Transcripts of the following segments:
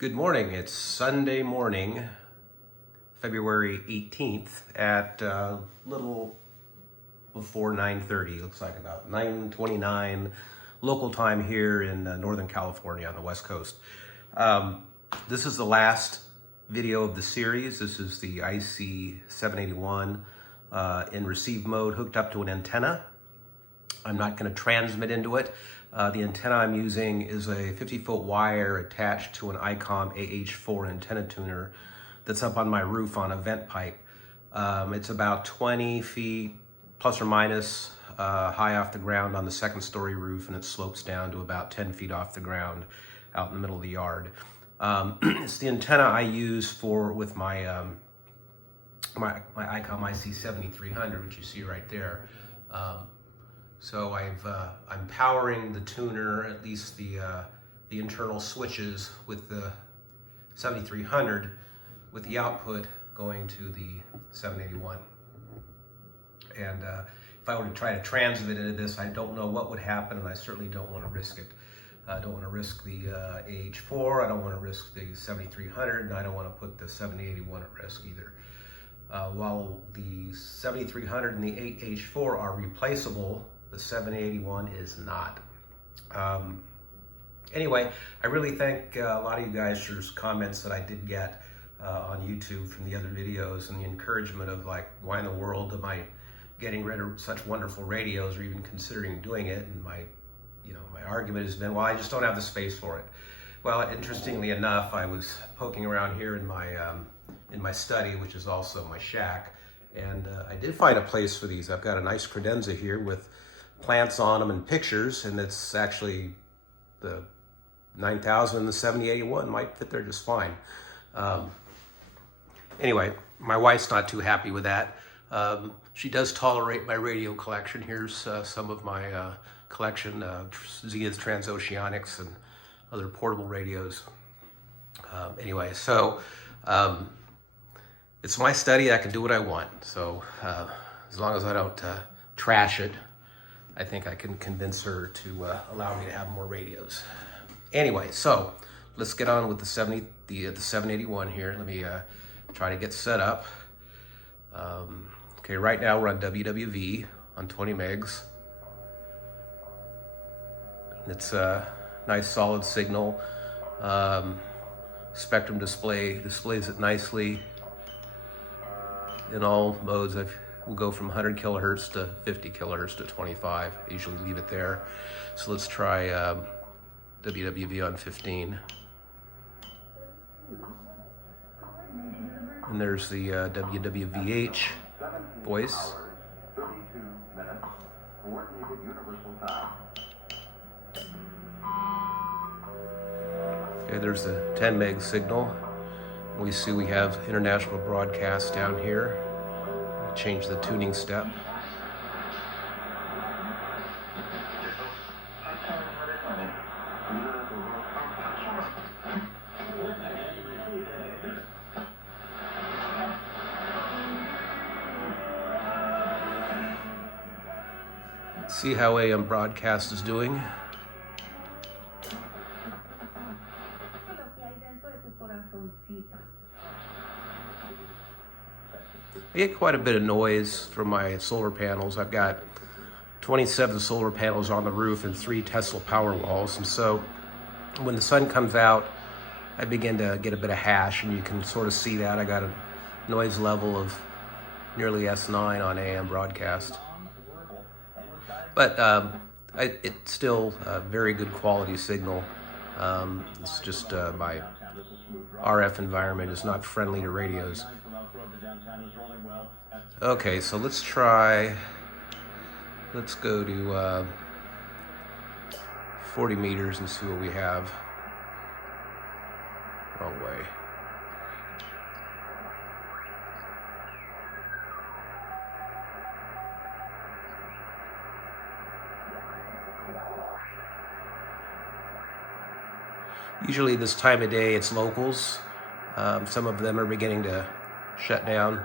Good morning. It's Sunday morning, February 18th at little before 9:30. Looks like about 9:29 local time here in Northern California on the West Coast. This is the last video of the series. This is the IC-781 in receive mode hooked up to an antenna. I'm not going to transmit into it. The antenna I'm using is a 50-foot wire attached to an ICOM AH-4 antenna tuner that's up on my roof on a vent pipe. It's about 20 feet plus or minus high off the ground on the second story roof, and it slopes down to about 10 feet off the ground out in the middle of the yard. It's the antenna I use with my my ICOM IC-781 which you see right there. So I'm powering the tuner, at least the internal switches, with the 7300, with the output going to the 781. And if I were to try to transmit into this, I don't know what would happen, and I certainly don't want to risk it. I don't want to risk the AH-4, I don't want to risk the 7300, and I don't want to put the 781 at risk either. While the 7300 and the AH-4 are replaceable, the 781 is not. Anyway, I really thank a lot of you guys for comments that I did get on YouTube from the other videos, and the encouragement of, like, why in the world am I getting rid of such wonderful radios or even considering doing it? And my argument has been, well, I just don't have the space for it. Well, interestingly enough, I was poking around here in my study, which is also my shack, and I did find a place for these. I've got a nice credenza here with plants on them and pictures, and it's actually the 9000 and the 7081 might fit there just fine. Anyway, my wife's not too happy with that. She does tolerate my radio collection. Here's some of my collection, Zia's Transoceanics and other portable radios. Anyway, so it's my study. I can do what I want. So as long as I don't trash it, I think I can convince her to allow me to have more radios. Anyway, so let's get on with the 781 here. Let me try to get set up. Okay, right now we're on WWV on 20 megs. It's a nice solid signal. Spectrum display displays it nicely in all modes. We'll go from 100 kilohertz to 50 kilohertz to 25. I usually leave it there. So let's try WWV on 15. And there's the WWVH voice. Okay, there's the 10 meg signal. We see we have international broadcast down here. Change the tuning step. Let's see how AM broadcast is doing. I get quite a bit of noise from my solar panels. I've got 27 solar panels on the roof and 3 Tesla power walls, and so when the sun comes out, I begin to get a bit of hash, and you can sort of see that. I got a noise level of nearly S9 on AM broadcast, but it's still a very good quality signal. It's just my RF environment is not friendly to radios. Okay, so let's go to 40 meters and see what we have. Wrong way. Usually this time of day it's locals. Some of them are beginning to shut down.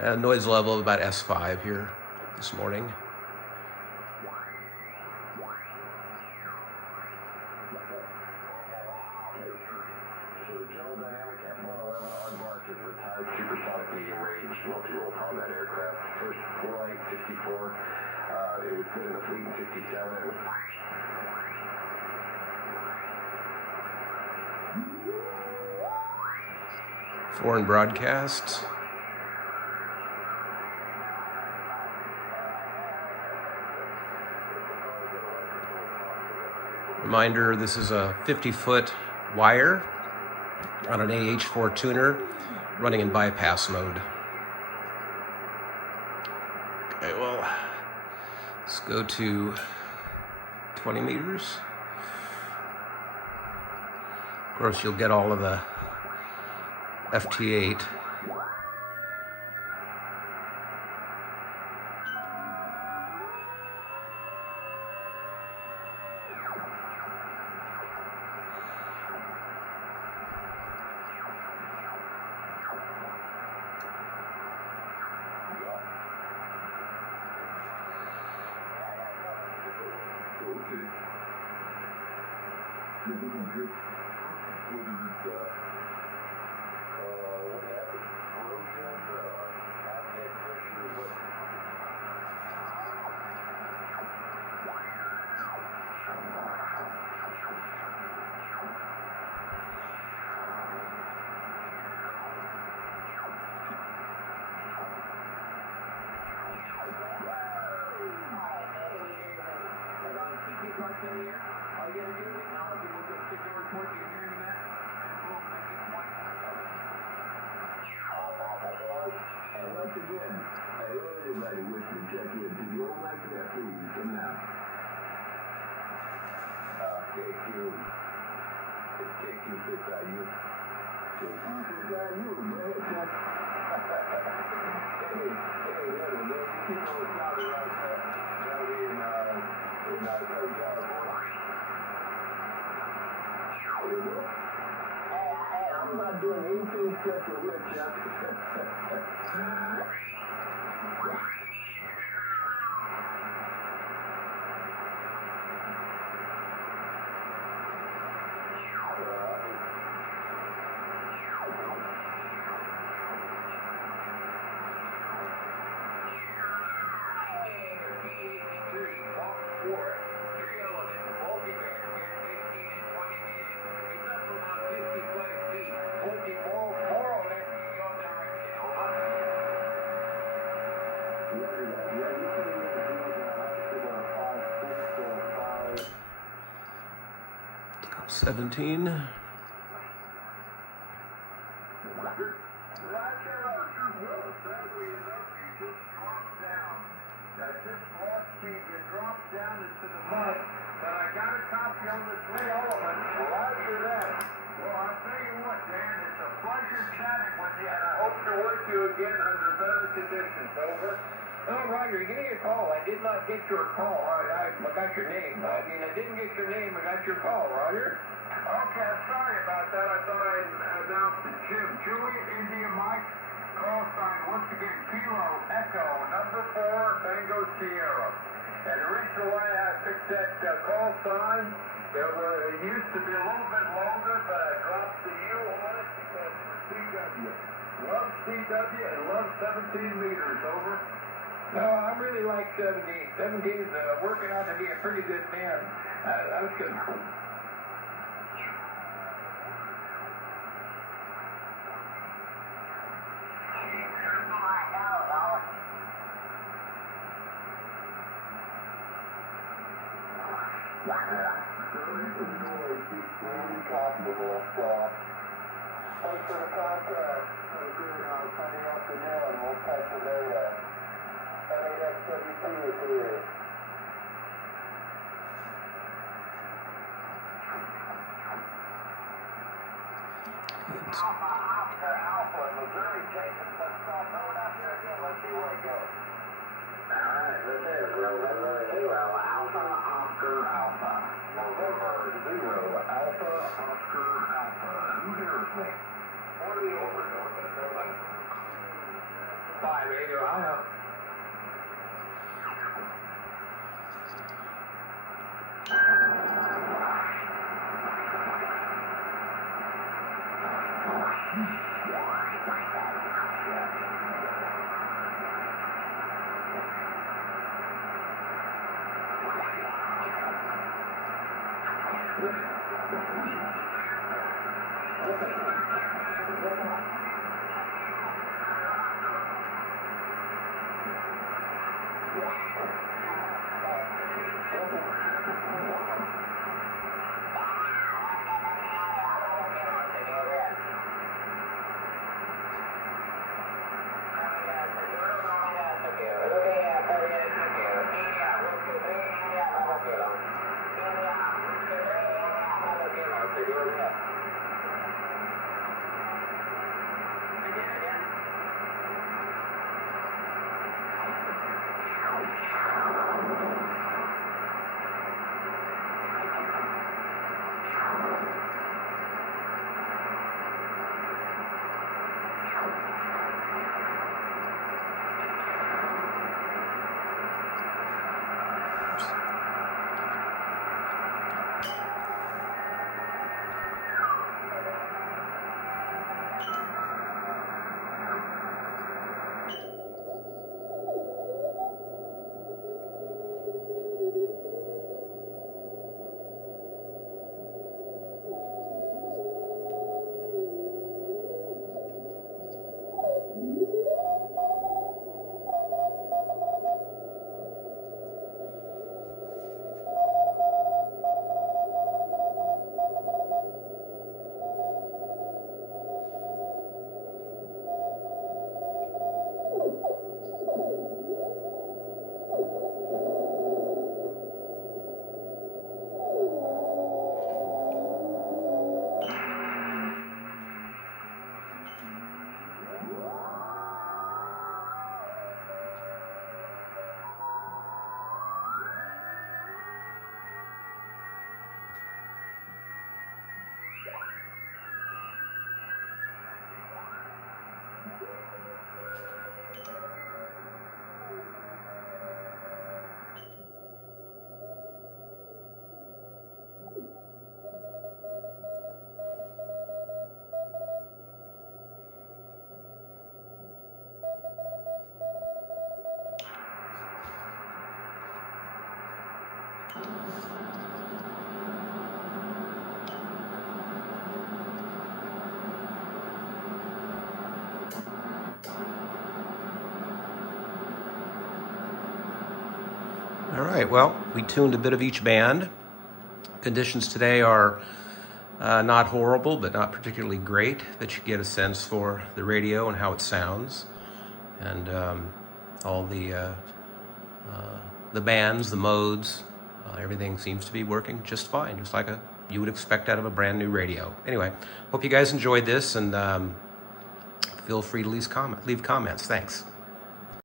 Noise level of about S5 here this morning. Supersonic medium range multi-role combat aircraft. First flight 64. It was put in the fleet in 67. It was foreign broadcasts. Reminder, this is a 50-foot wire on an AH-4 tuner running in bypass mode. Okay, well, let's go to 20 meters. Of course, you'll get all of the FT8. Once again, everybody wish to check in. If you don't like that, please come now. KQ. It's KQ 6IU. KQ 6IU. Go ahead, Chuck. Hey, listen, man. You keep on shouting right there. Down here in Southern California. I'm not doing anything special with Chuck. Top 17. Dropped down into the mud, but I got a copy on the 3 element. Roger that. Well, I'll tell you what, Dan, it's a pleasure chatting with you, and I hope to work you again under better conditions. Over. Oh, Roger, give me a call. I did not get your call. I got your name. I didn't get your name. I got your call, Roger. Okay, I'm sorry about that. I thought I'd announce to Jim. Juliet, India, Mike, call sign once again, Kilo, Echo, number 4, Tango, Sierra. And the reason why I picked that call sign, it used to be a little bit longer, but I dropped the U on it because for CW. Love CW and love 17 meters, over. No, I really like 17. 17's working out to be a pretty good man. I was good. Thanks for the contact. Sunday afternoon, we'll catch you later. MAX-72 is here. Alpha, Missouri, Jason, let's stop going out there again. Let's see where it goes. All right, this is November 0, Alpha, Oscar, Alpha. November 0, Alpha, Oscar, Alpha. Who hears me? 40 over, North. 580, I know. All right, well, we tuned a bit of each band. Conditions today are not horrible, but not particularly great, but you get a sense for the radio and how it sounds. And all the bands, the modes, everything seems to be working just fine, just like you would expect out of a brand new radio. Anyway, hope you guys enjoyed this, and feel free to leave comments. Thanks.